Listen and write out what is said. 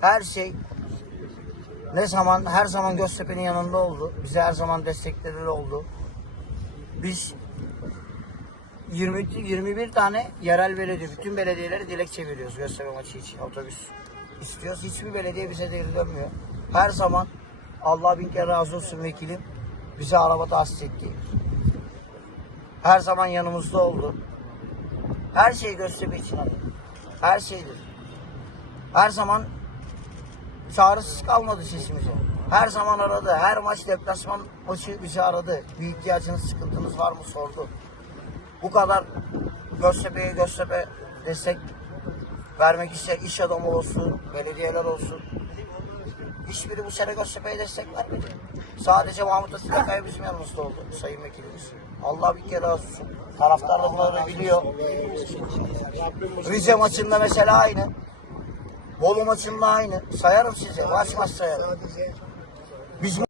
her şey ne zaman her zaman Göztepe'nin yanında oldu. Bize her zaman destekleri oldu. Biz 20 21 tane yerel belediye, bütün belediyelere dilekçe veriyoruz Göztepe maçı için otobüs istiyoruz. Hiçbir belediye bize geri dönmüyor. Her zaman Allah bin kere razı olsun vekilim bize araba tahsis etti. Her zaman yanımızda oldu. Her şey Göztepe için. Her şeydir. Her zaman çağrısız kalmadı sesimize. Her zaman aradı. Her maç deplasman maçı bizi aradı. Bir ihtiyacınız, sıkıntınız var mı sordu. Bu kadar Göztepe'ye Göztepe destek vermek isteyen iş adamı olsun, belediyeler olsun. Hiçbiri bu sene Göztepe'ye destek vermedi. Sadece Mahmut Akay bizim yanımızda oldu sayın vekilimiz. Allah bir kere olsun. Taraftar da bunları biliyor. Rize maçında mesela aynı. Bolu maçında aynı. Sayarım size. Maç maç sayarım. Biz